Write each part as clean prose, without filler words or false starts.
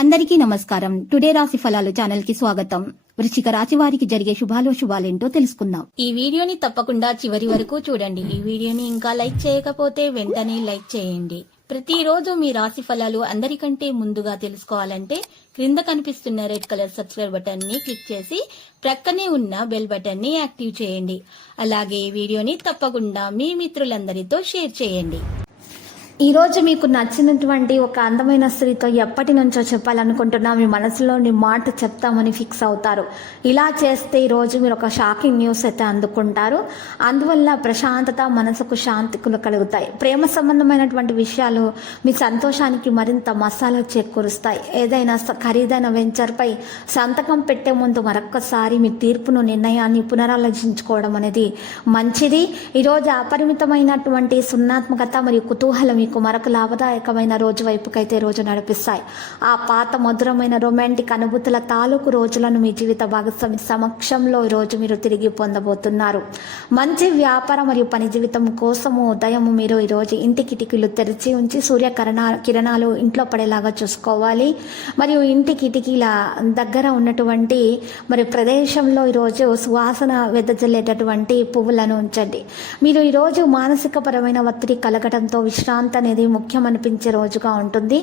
అందరికీ నమస్కారం. టుడే రాశి ఫలాలు ఛానల్ కి స్వాగతం. వృశ్చిక రాశి వారికి జరిగే శుభాలేంటో తెలుసుకుందాం. ఈ వీడియోని తప్పకుండా చివరి వరకు చూడండి. ఈ వీడియోని ఇంకా లైక్ చేయకపోతే వెంటనే లైక్ చేయండి. ప్రతిరోజు మీ రాశి ఫలాలు అందరికంటే ముందుగా తెలుసుకోవాలంటే క్రింద కనిపిస్తున్న రెడ్ కలర్ సబ్స్క్రైబ్ బటన్ ని క్లిక్ చేసి ప్రక్కనే ఉన్న బెల్ బటన్ ని యాక్టివ్ చేయండి. అలాగే ఈ వీడియోని తప్పకుండా మీ మిత్రులందరితో షేర్ చేయండి. ఈ రోజు మీకు నచ్చినటువంటి ఒక అందమైన స్త్రీతో ఎప్పటి నుంచో చెప్పాలనుకుంటున్నా మీ మనసులోని మాట చెప్తామని ఫిక్స్ అవుతారు. ఇలా చేస్తే ఈ రోజు మీరు ఒక షాకింగ్ న్యూస్ అయితే అందుకుంటారు. అందువల్ల ప్రశాంతత, మనసుకు శాంతికులు కలుగుతాయి. ప్రేమ సంబంధమైనటువంటి విషయాలు మీ సంతోషానికి మరింత మసాలా చేకూరుస్తాయి. ఏదైనా ఖరీదైన వెంచర్పై సంతకం పెట్టే ముందు మరొక్కసారి మీ తీర్పును, నిర్ణయాన్ని పునరాలోచించుకోవడం అనేది మంచిది. ఈరోజు అపరిమితమైనటువంటి సున్నాత్మకత మరియు కుతూహలం మరొక లాభదాయకమైన రోజు వైపుకైతే రోజు నడిపిస్తాయి. ఆ పాత మధురమైన రొమాంటిక్ అనుభూతుల తాలూకు రోజులను మీ జీవిత భాగస్వామి సమక్షంలో ఈరోజు మీరు తిరిగి పొందబోతున్నారు. మంచి వ్యాపార మరియు పని జీవితం కోసము ఉదయం మీరు ఈరోజు ఇంటి కిటికీలు తెరిచి ఉంచి సూర్య కిరణాలు ఇంట్లో పడేలాగా చూసుకోవాలి. మరియు ఇంటి కిటికీల దగ్గర ఉన్నటువంటి మరి ప్రదేశంలో ఈరోజు సువాసన వెదజల్లేటటువంటి పువ్వులను ఉంచండి. మీరు ఈరోజు మానసిక పరమైన ఒత్తిడి కలగడంతో విశ్రాంతి అనేది ముఖ్యం అనిపించే రోజుగా ఉంటుంది.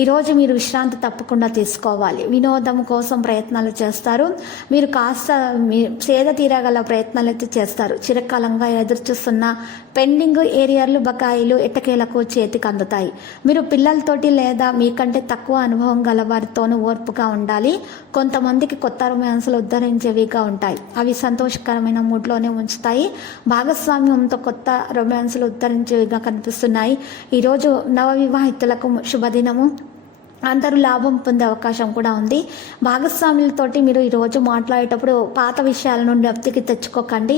ఈరోజు మీరు విశ్రాంతి తప్పకుండా తీసుకోవాలి. వినోదం కోసం ప్రయత్నాలు చేస్తారు. మీరు కాస్త సేద తీరగల ప్రయత్నాలు అయితే చేస్తారు. చిరకాలంగా ఎదురుచూస్తున్న పెండింగ్ ఏరియాలు, బకాయిలు ఎట్టకేలకు చేతికి అందుతాయి. మీరు పిల్లలతోటి లేదా మీకంటే తక్కువ అనుభవం గల వారితోనూ ఓర్పుగా ఉండాలి. కొంతమందికి కొత్త రొమాన్స్లు ఉద్ధరించేవిగా ఉంటాయి. అవి సంతోషకరమైన మూడ్లోనే ఉంచుతాయి. భాగస్వామ్యంతో కొత్త రొమాన్స్లు ఉద్ధరించేవిగా కనిపిస్తున్నాయి. ఈరోజు నవవివాహితులకు శుభదినము. అందరూ లాభం పొందే అవకాశం కూడా ఉంది. భాగస్వాములతోటి మీరు ఈరోజు మాట్లాడేటప్పుడు పాత విషయాలను జ్ఞప్తికి తెచ్చుకోకండి.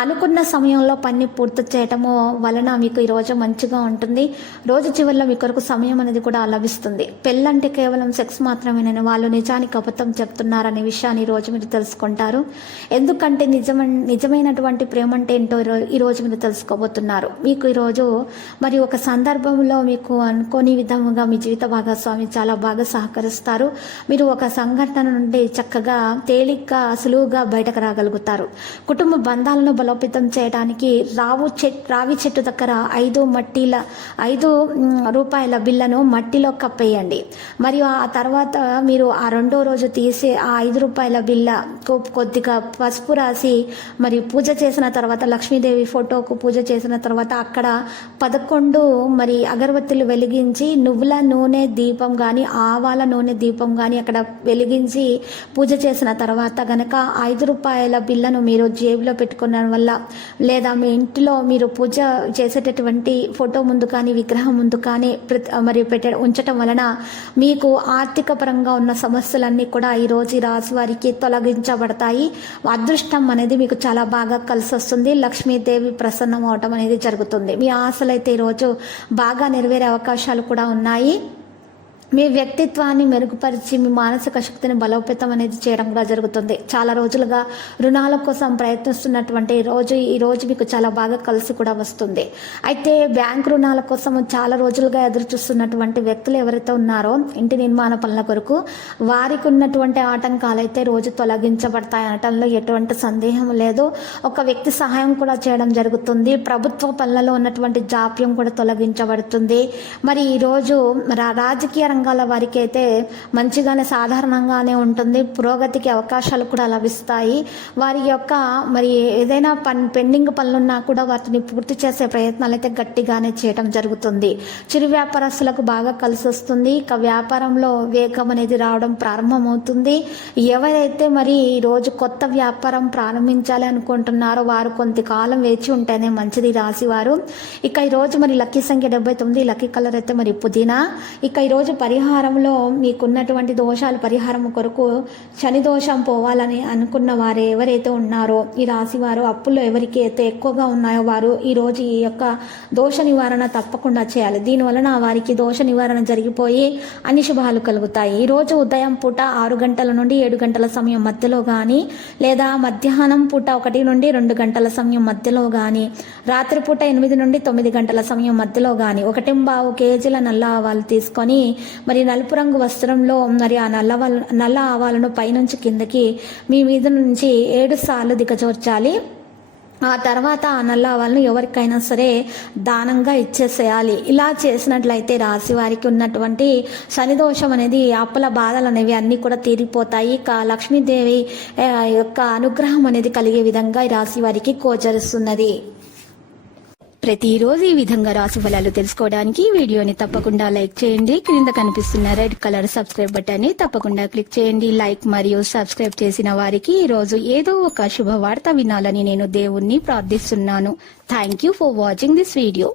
అనుకున్న సమయంలో పని పూర్తి చేయటము వలన మీకు ఈరోజు మంచిగా ఉంటుంది. రోజు చివరిలో మీ కొరకు సమయం అనేది కూడా లభిస్తుంది. పెళ్ళంటే కేవలం సెక్స్ మాత్రమేనని వాళ్ళు నిజానికి అబద్ధం చెప్తున్నారనే విషయాన్ని ఈరోజు మీరు తెలుసుకుంటారు. ఎందుకంటే నిజమైనటువంటి ప్రేమ అంటే ఏంటో ఈరోజు మీరు తెలుసుకోబోతున్నారు. మీకు ఈరోజు మరి ఒక సందర్భంలో మీకు అనుకోని విధముగా మీ జీవిత భాగస్వామి చాలా బాగా సహకరిస్తారు. మీరు ఒక సంఘటన నుండి చక్కగా తేలిగ్గా సులువుగా బయటకు రాగలుగుతారు. కుటుంబ బంధాలను బలోపేతం చేయడానికి రావి చెట్టు దగ్గర 5 రూపాయల బిల్లను మట్టిలో కప్పేయండి. మరియు ఆ తర్వాత మీరు ఆ రెండో రోజు తీసి ఆ 5 రూపాయల బిల్ల కొద్దిగా పసుపు రాసి మరి పూజ చేసిన తర్వాత లక్ష్మీదేవి ఫోటోకు పూజ చేసిన తర్వాత అక్కడ 11 మరి అగరబత్తులు వెలిగించి నువ్వుల నూనె దీపం కానీ ఆవాల నూనె దీపం కానీ అక్కడ వెలిగించి పూజ చేసిన తర్వాత గనక 5 రూపాయల బిల్లను మీరు జేబులో పెట్టుకోవడం వల్ల లేదా మీ ఇంటిలో మీరు పూజ చేసేటటువంటి ఫోటో ముందు కానీ విగ్రహం ముందు కానీ మరి ఉంచటం వలన మీకు ఆర్థిక పరంగా ఉన్న సమస్యలన్నీ కూడా ఈరోజు ఈ రాశి వారికి తొలగించబడతాయి. అదృష్టం అనేది మీకు చాలా బాగా కలిసి వస్తుంది. లక్ష్మీదేవి ప్రసన్నం అవటం అనేది జరుగుతుంది. మీ ఆశలైతే ఈరోజు బాగా నెరవేరే అవకాశాలు కూడా ఉన్నాయి. మీ వ్యక్తిత్వాన్ని మెరుగుపరిచి మీ మానసిక శక్తిని బలోపేతం అనేది చేయడం కూడా జరుగుతుంది. చాలా రోజులుగా రుణాల కోసం ప్రయత్నిస్తున్నటువంటి ఈ రోజు మీకు చాలా బాగా కలిసి కూడా వస్తుంది. అయితే బ్యాంక్ రుణాల కోసం చాలా రోజులుగా ఎదురు చూస్తున్నటువంటి వ్యక్తులు ఎవరైతే ఉన్నారో ఇంటి నిర్మాణ పనుల కొరకు వారికి ఉన్నటువంటి ఆటంకాలు అయితే రోజు తొలగించబడతాయి అనటంలో ఎటువంటి సందేహం లేదు. ఒక వ్యక్తి సహాయం కూడా చేయడం జరుగుతుంది. ప్రభుత్వ పనులలో ఉన్నటువంటి జాప్యం కూడా తొలగించబడుతుంది. మరి ఈరోజు రాజకీయ రంగాల వారికి అయితే మంచిగానే సాధారణంగానే ఉంటుంది. పురోగతికి అవకాశాలు కూడా లభిస్తాయి. వారి యొక్క మరి ఏదైనా పెండింగ్ పనులున్నా కూడా వాటిని పూర్తి చేసే ప్రయత్నాలు అయితే గట్టిగానే చేయడం జరుగుతుంది. చిరు వ్యాపారస్తులకు బాగా కలిసి వస్తుంది. ఇక వ్యాపారంలో వేగం అనేది రావడం ప్రారంభమవుతుంది. ఎవరైతే మరి ఈరోజు కొత్త వ్యాపారం ప్రారంభించాలి అనుకుంటున్నారో వారు కొంతకాలం వేచి ఉంటేనే మంచిది రాశివారు. ఇక ఈరోజు మరి లక్కీ సంఖ్య 79, లక్కీ కలర్ అయితే మరి పుదీనా. ఇక ఈరోజు పరిహారంలో మీకున్నటువంటి దోషాలు పరిహారం కొరకు శని దోషం పోవాలని అనుకున్న వారు ఎవరైతే ఉన్నారో ఈ రాశి వారు అప్పుల్లో ఎవరికి అయితే ఎక్కువగా ఉన్నాయో వారు ఈరోజు ఈ యొక్క దోష నివారణ తప్పకుండా చేయాలి. దీనివలన వారికి దోష నివారణ జరిగిపోయి అన్ని శుభాలు కలుగుతాయి. ఈరోజు ఉదయం పూట 6 గంటల నుండి 7 గంటల సమయం మధ్యలో కానీ లేదా మధ్యాహ్నం పూట 1 నుండి 2 గంటల సమయం మధ్యలో కానీ రాత్రిపూట 8 నుండి 9 గంటల సమయం మధ్యలో కానీ 1.25 కేజీల నల్ల ఆవాలు తీసుకొని మరి నలుపు రంగు వస్త్రంలో మరి ఆ నల్ల ఆవాలను పైనుంచి కిందకి మీ మీద నుంచి 7 సార్లు దిగజోర్చాలి. ఆ తర్వాత ఆ నల్ల ఆవాలను ఎవరికైనా సరే దానంగా ఇచ్చేసేయాలి. ఇలా చేసినట్లయితే రాశి వారికి ఉన్నటువంటి శనిదోషం అనేది, అప్పుల బాధలు అనేవి అన్నీ కూడా తీరిపోతాయి. లక్ష్మీదేవి యొక్క అనుగ్రహం అనేది కలిగే విధంగా ఈ రాశి వారికి గోచరిస్తున్నది. ప్రతిరోజు ఈ విధంగా రాశి ఫలాలు తెలుసుకోవడానికి వీడియోని తప్పకుండా లైక్ చేయండి. క్రింద కనిపిస్తున్న రెడ్ కలర్ సబ్స్క్రైబ్ బటన్ ని తప్పకుండా క్లిక్ చేయండి. లైక్ మరియు సబ్స్క్రైబ్ చేసిన వారికి ఈ రోజు ఏదో ఒక శుభవార్త వినాలని నేను దేవుణ్ణి ప్రార్థిస్తున్నాను. Thank you for watching this video.